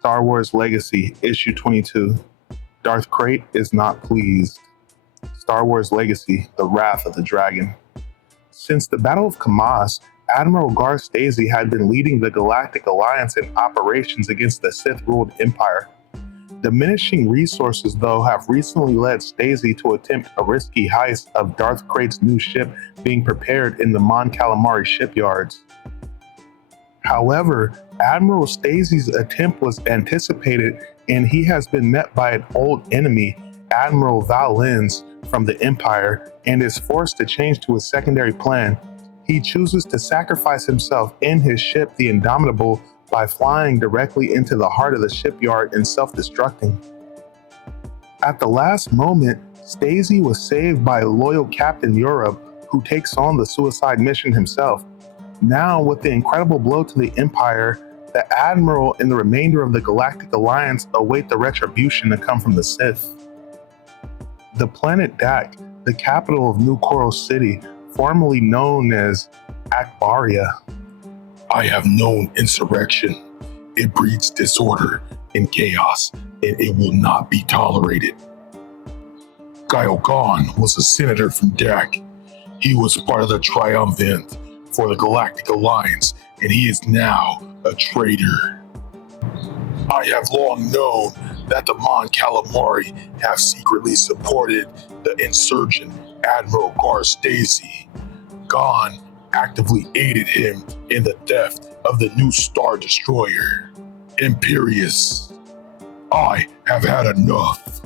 Star Wars Legacy, Issue 22. Darth Krayt is not pleased. Star Wars Legacy, The Wrath of the Dragon. Since the Battle of Kamas, Admiral Gar Stacey had been leading the Galactic Alliance in operations against the Sith-ruled Empire. Diminishing resources, though, have recently led Stacey to attempt a risky heist of Darth Krayt's new ship being prepared in the Mon Calamari shipyards. However, Admiral Stacey's attempt was anticipated, and he has been met by an old enemy, Admiral Val Lens, from the Empire, and is forced to change to a secondary plan. He chooses to sacrifice himself in his ship, the Indomitable, by flying directly into the heart of the shipyard and self-destructing. At the last moment, Stacey was saved by loyal Captain Europe, who takes on the suicide mission himself. Now, with the incredible blow to the Empire, the Admiral and the remainder of the Galactic Alliance await the retribution to come from the Sith. The planet Dak, the capital of New Coral City, formerly known as Akbaria. I have known insurrection. It breeds disorder and chaos, and it will not be tolerated. Gael Gon was a senator from Dak. He was part of the triumvirate for the Galactic Alliance, and he is now a traitor. I have long known that the Mon Calamari have secretly supported the insurgent Admiral Gar Stacey. Gon actively aided him in the theft of the new Star Destroyer, Imperius. I have had enough.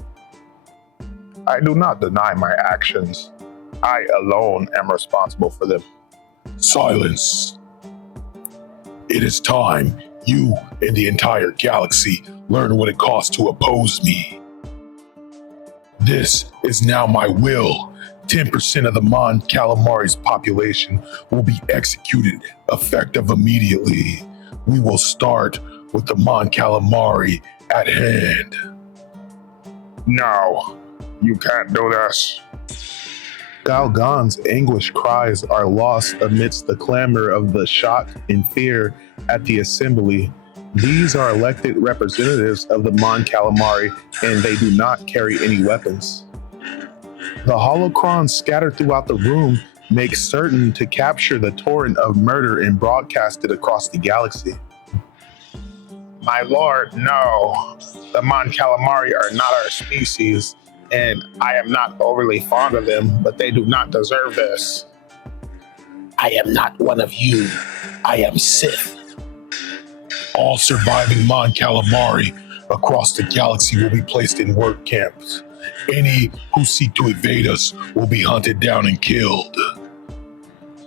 I do not deny my actions. I alone am responsible for them. Silence. It is time you and the entire galaxy learn what it costs to oppose me. This is now my will. 10% of the Mon Calamari's population will be executed effective immediately. We will start with the Mon Calamari at hand. No, you can't do this. Gael Gon's anguished cries are lost amidst the clamor of the shock and fear at the assembly. These are elected representatives of the Mon Calamari, and they do not carry any weapons. The holocrons scattered throughout the room make certain to capture the torrent of murder and broadcast it across the galaxy. My lord, no. The Mon Calamari are not our species, and I am not overly fond of them, but they do not deserve this. I am not one of you. I am Sith. All surviving Mon Calamari across the galaxy will be placed in work camps. Any who seek to evade us will be hunted down and killed.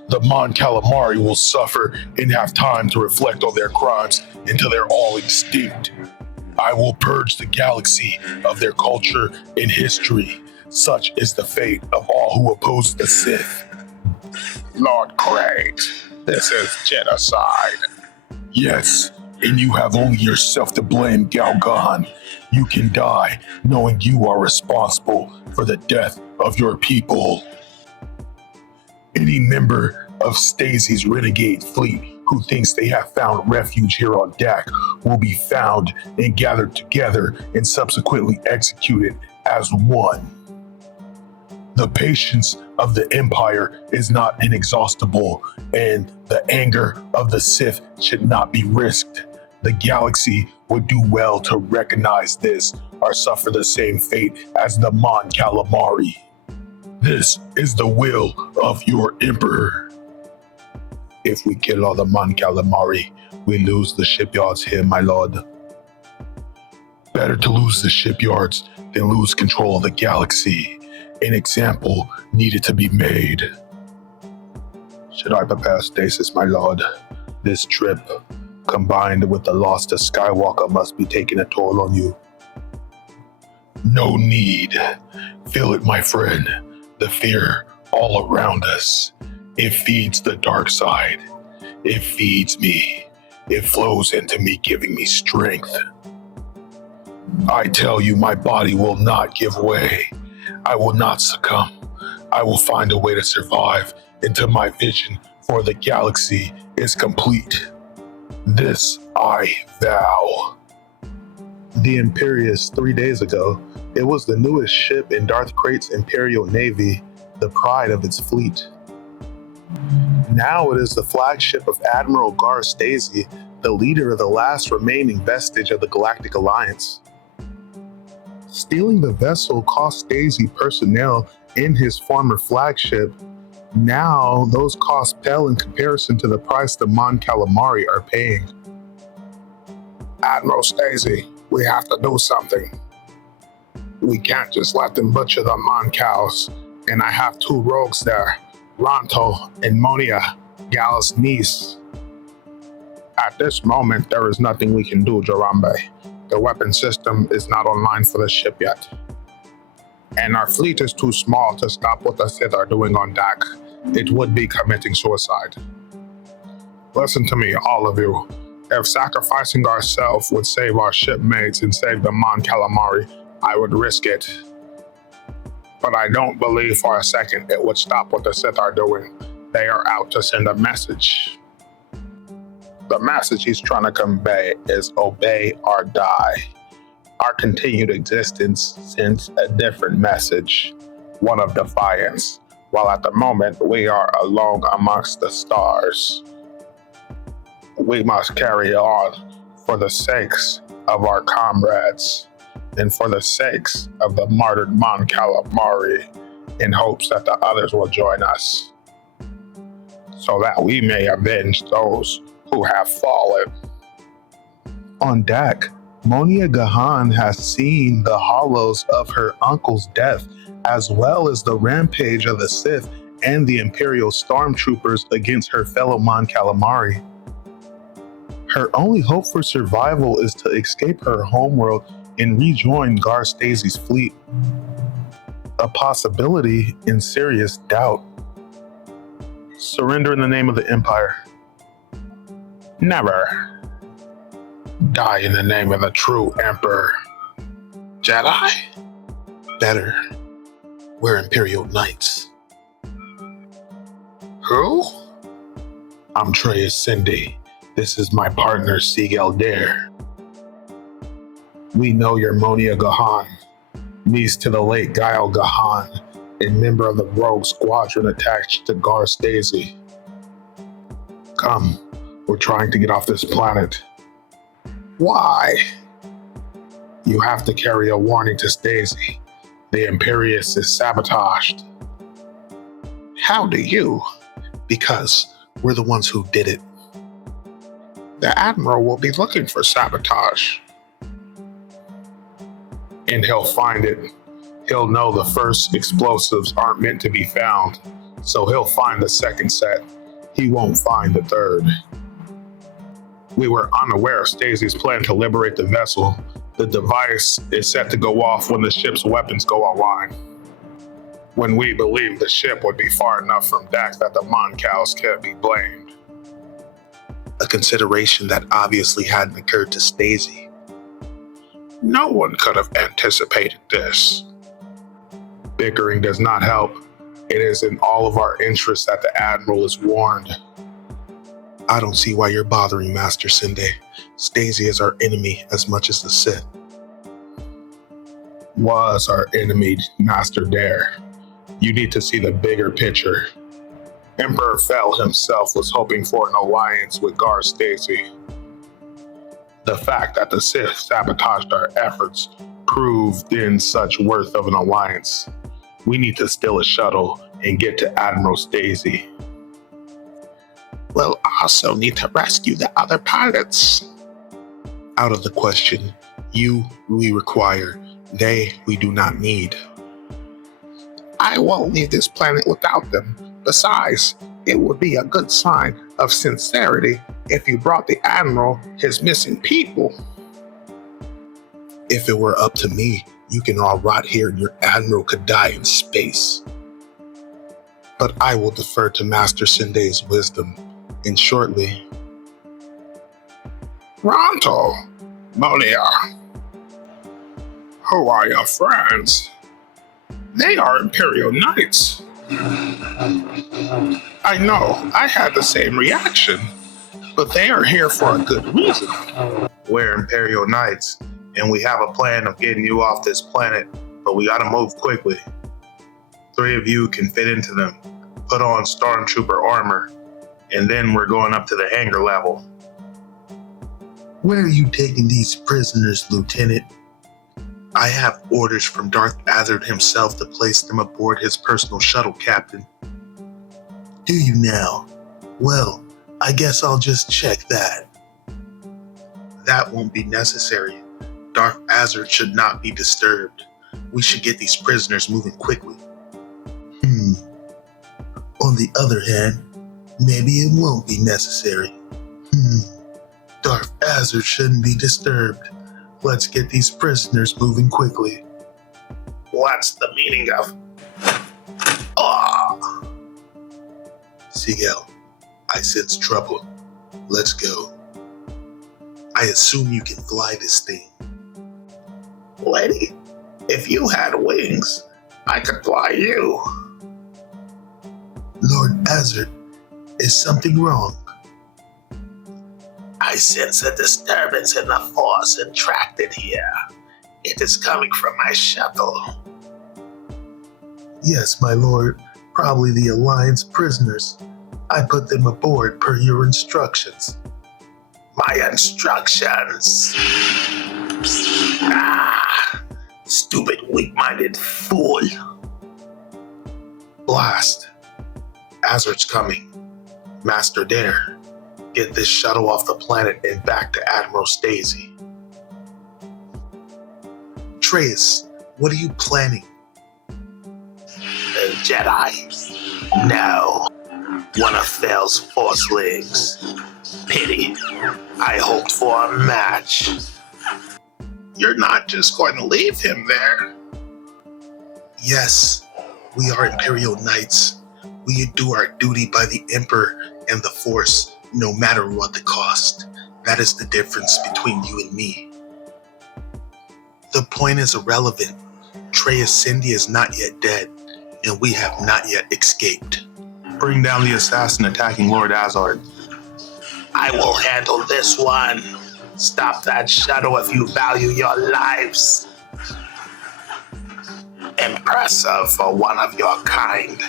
The Mon Calamari will suffer and have time to reflect on their crimes until they're all extinct. I will purge the galaxy of their culture and history. Such is the fate of all who oppose the Sith. Lord Krayt, this is genocide. Yes, and you have only yourself to blame, Gael Gon. You can die knowing you are responsible for the death of your people. Any member of Stacey's renegade fleet who thinks they have found refuge here on Dak will be found and gathered together and subsequently executed as one. The patience of the Empire is not inexhaustible, and the anger of the Sith should not be risked. The galaxy would do well to recognize this or suffer the same fate as the Mon Calamari. This is the will of your Emperor. If we kill all the Mon Calamari, we lose the shipyards here, my lord. Better to lose the shipyards than lose control of the galaxy. An example needed to be made. Should I prepare stasis, my lord? This trip, combined with the loss to Skywalker, must be taking a toll on you. No need. Feel it, my friend. The fear all around us. It feeds the dark side. It feeds me. It flows into me, giving me strength. I tell you, my body will not give way. I will not succumb. I will find a way to survive until my vision for the galaxy is complete. This I vow. the Imperius 3 days ago. It was the newest ship in Darth Krait's Imperial Navy, the pride of its fleet. Now it is the flagship of Admiral Gar Stacey, the leader of the last remaining vestige of the Galactic Alliance. Stealing the vessel cost Stacey personnel in his former flagship. Now those costs pale in comparison to the price the Mon Calamari are paying. Admiral Stacey, we have to do something. We can't just let them butcher the Mon Cows, and I have 2 rogues there, Ronto and Monia, Gal's niece. At this moment, there is nothing we can do, Jarambe. The weapon system is not online for the ship yet. And our fleet is too small to stop what the Sith are doing on deck. It would be committing suicide. Listen to me, all of you. If sacrificing ourselves would save our shipmates and save the Mon Calamari, I would risk it. But I don't believe for a second it would stop what the Sith are doing. They are out to send a message. The message he's trying to convey is obey or die. Our continued existence sends a different message, one of defiance, while at the moment we are alone amongst the stars. We must carry on for the sakes of our comrades and for the sakes of the martyred Mon Calamari, in hopes that the others will join us, so that we may avenge those who have fallen. On deck, Monia Gahan has seen the hollows of her uncle's death, as well as the rampage of the Sith and the Imperial stormtroopers against her fellow Mon Calamari. Her only hope for survival is to escape her homeworld and rejoin Gar Stacey's fleet. A possibility in serious doubt. Surrender in the name of the Empire. Never. Die in the name of the true Emperor. Jedi? Better. We're Imperial Knights. Who? I'm Trey Cindy. This is my partner, Sigel Dare. We know you're Monia Gahan, niece to the late Gael Gahan, and member of the rogue squadron attached to Gar Stacey. Come, we're trying to get off this planet. Why? You have to carry a warning to Stacey. The Imperius is sabotaged. How do you? Because we're the ones who did it. The Admiral will be looking for sabotage. And he'll find it. He'll know the first explosives aren't meant to be found, so he'll find the second set. He won't find the third. We were unaware of Stacey's plan to liberate the vessel. The device is set to go off when the ship's weapons go online. When we believed the ship would be far enough from deck that the Mon Cows can't be blamed. A consideration that obviously hadn't occurred to Stacey. No one could have anticipated this. Bickering does not help. It is in all of our interests that the Admiral is warned. I don't see why you're bothering, Master Sinde. Stacey is our enemy as much as the Sith. Was our enemy, Master Dare. You need to see the bigger picture. Emperor Fel himself was hoping for an alliance with Gar Stacey. The fact that the Sith sabotaged our efforts proved in such worth of an alliance. We need to steal a shuttle and get to Admiral Stacey. We'll also need to rescue the other pilots. Out of the question. You we require. They we do not need. I won't leave this planet without them. Besides, it would be a good sign of sincerity if you brought the Admiral his missing people. If it were up to me, you can all rot here and your Admiral could die in space. But I will defer to Master Sinde's wisdom, and shortly... Ronto, Monia, who are your friends? They are Imperial Knights. I know, I had the same reaction, but they are here for a good reason. We're Imperial Knights, and we have a plan of getting you off this planet, but we gotta move quickly. 3 of you can fit into them. Put on stormtrooper armor, and then we're going up to the hangar level. Where are you taking these prisoners, Lieutenant? I have orders from Darth Vader himself to place them aboard his personal shuttle, Captain. Do you now? Well, I guess I'll just check that. That won't be necessary. Darth Vader should not be disturbed. We should get these prisoners moving quickly. On the other hand, maybe it won't be necessary. Darth Vader shouldn't be disturbed. Let's get these prisoners moving quickly. What's the meaning of... Seagal, I sense trouble. Let's go. I assume you can fly this thing. Lady, if you had wings, I could fly you. Lord Azard, is something wrong? I sense a disturbance in the force and tracked it here. It is coming from my shuttle. Yes, my lord. Probably the Alliance prisoners. I put them aboard per your instructions. My instructions? Stupid, weak-minded fool. Blast. Azard's coming. Master Dare, get this shuttle off the planet and back to Admiral Stacey. Trace, what are you planning? The Jedi? No. One of Fail's forcelings. Pity. I hoped for a match. You're not just going to leave him there. Yes, we are Imperial Knights. We do our duty by the Emperor and the Force, no matter what the cost. That is the difference between you and me. The point is irrelevant. Trey Ascendi is not yet dead, and we have not yet escaped. Bring down the assassin attacking Lord Azard. I will handle this one. Stop that shuttle if you value your lives. Impressive for one of your kind.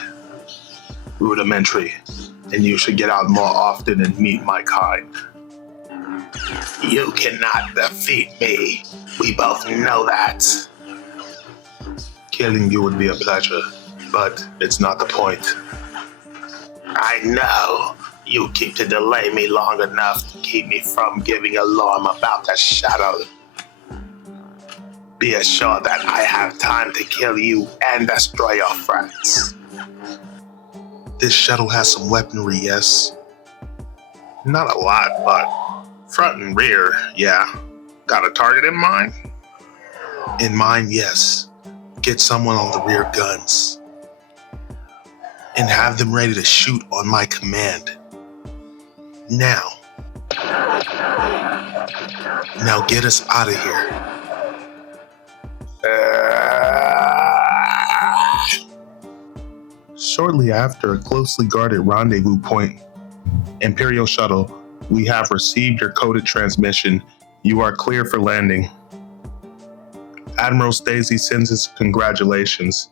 Rudimentary, and you should get out more often and meet my kind. You cannot defeat me. We both know that. Killing you would be a pleasure, but it's not the point. I know. You keep to delay me long enough to keep me from giving alarm about the shuttle. Be assured that I have time to kill you and destroy your friends. This shuttle has some weaponry, yes? Not a lot, but front and rear, yeah. Got a target in mind? In mind, yes. Get someone on the rear guns. And have them ready to shoot on my command. Now. Now get us out of here. Shortly after a closely guarded rendezvous point, Imperial Shuttle, we have received your coded transmission. You are clear for landing. Admiral Stacey sends his congratulations.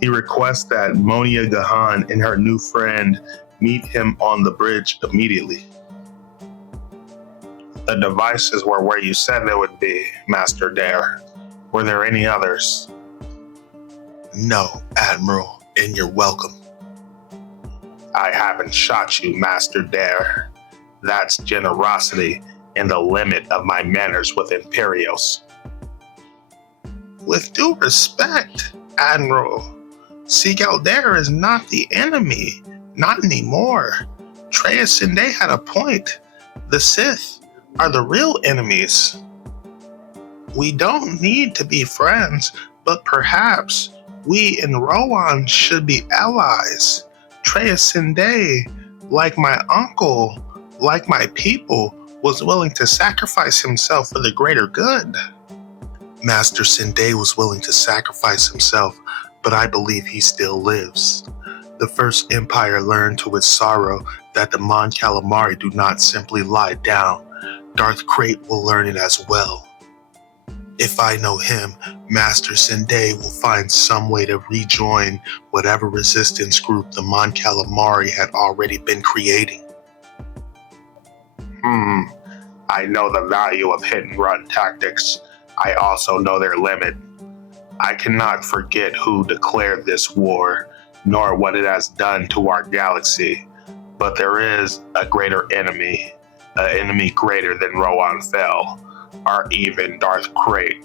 He requests that Monia Gahan and her new friend meet him on the bridge immediately. The devices were where you said they would be, Master Dare. Were there any others? No, Admiral, and you're welcome. I haven't shot you, Master Dare. That's generosity and the limit of my manners with Imperials. With due respect, Admiral, Seagal Dare is not the enemy. Not anymore. Trey Ascendi had a point. The Sith are the real enemies. We don't need to be friends, but perhaps we and Rowan should be allies. Trey Ascendi, like my uncle, like my people, was willing to sacrifice himself for the greater good. Master Sinde was willing to sacrifice himself, but I believe he still lives. The First Empire learned to its sorrow that the Mon Calamari do not simply lie down. Darth Krayt will learn it as well. If I know him, Master Sendai will find some way to rejoin whatever resistance group the Mon Calamari had already been creating. I know the value of hit and run tactics. I also know their limit. I cannot forget who declared this war, nor what it has done to our galaxy. But there is a greater enemy, an enemy greater than Rohan Fel, or even Darth Krayt.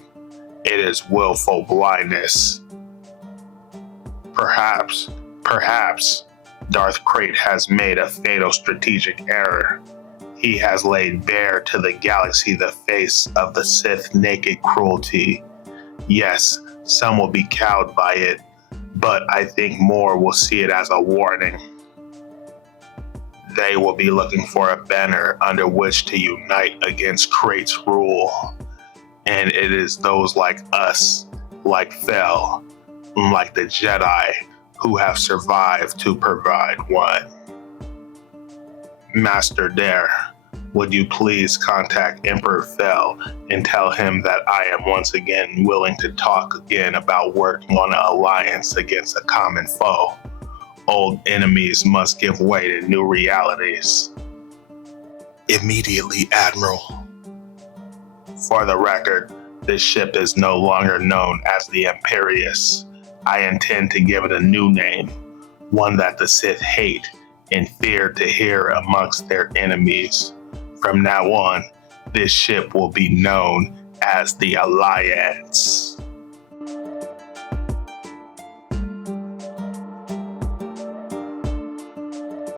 It is willful blindness. Perhaps, Darth Krayt has made a fatal strategic error. He has laid bare to the galaxy the face of the Sith naked cruelty. Yes, some will be cowed by it, but I think more will see it as a warning. They will be looking for a banner under which to unite against Krayt's rule. And it is those like us, like Fel, like the Jedi, who have survived to provide one. Master Dare, would you please contact Emperor Fel and tell him that I am once again willing to talk again about working on an alliance against a common foe. Old enemies must give way to new realities. Immediately, Admiral. For the record, this ship is no longer known as the Imperius. I intend to give it a new name, one that the Sith hate and fear to hear amongst their enemies. From now on, this ship will be known as the Alliance.